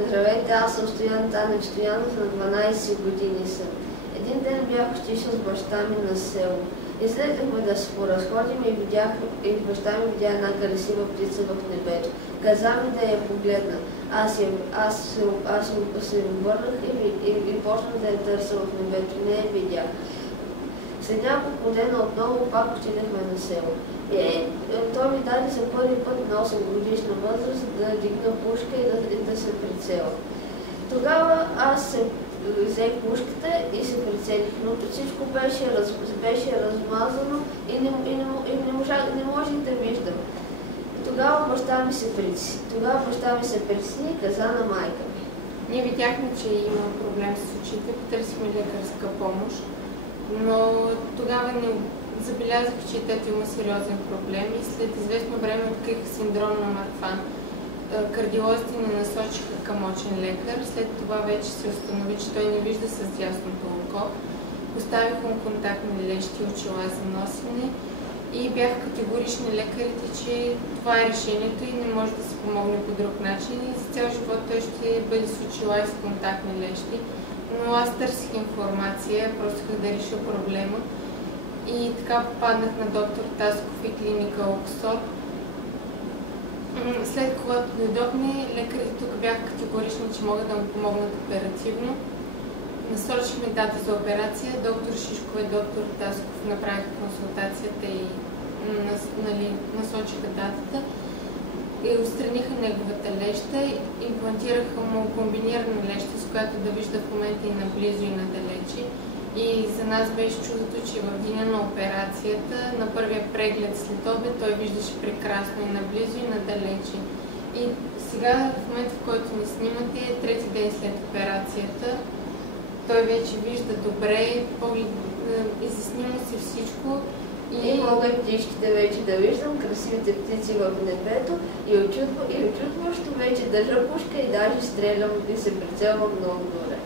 Здравейте, аз съм Стоян Танев Стоянов, на 12 години съм. Един ден бях отишъл с баща ми на село. Излезахме да се поразходим и баща ми видя една красива птица в небето. Каза ми да я погледна. Аз се обърнах и почнах да я търся в небето. Не я видях. След няколко дена отново пак отидахме на село. Той ми даде за първи път на 8 годишна възраст да дигна пушка и да се прицела. Тогава аз се взех пушката и се прицелих, но всичко беше размазано и не можех да виждам. Тогава баща ми се притесни и каза на майка ми. Ние видяхме, че има проблем с очите, потърсихме лекарска помощ, но тогава не забелязах, че тето има сериозен проблем и след известно време открих синдром на Марфан. Кардиолозите ни насочиха към очен лекар, след това вече се установи, че той не вижда с дясното око. Поставиха му контактни лещи, очила за носене и бяха категорични лекарите, че това е решението и не може да се помогне по друг начин и за цял живот той ще бъде с очила и с контактни лещи. Но аз търсих информация, просто как да реша проблема и така попаднах на доктор Тасков и клиника Оксор. След когато дойдохме, лекарите тук бяха категорични, че могат да му помогнат оперативно. Насочихме дата за операция, доктор Шишков и доктор Тасков направиха консултацията и насочиха датата и отстраниха неговата леща, имплантираха му комбинирана леща, с която да вижда в момента и наблизо и надалече. И за нас беше чудото, че в деня на операцията, на първия преглед след обед, той виждаше прекрасно и наблизо и надалече. И сега, в момента, в който ни снимате, е трети ден след операцията. Той вече вижда добре, изяснимо се всичко. И мога и птичките вече да виждам, красивите птици в небето и очудващо вече държа пушка и даже стрелям и се прицелвам много добре.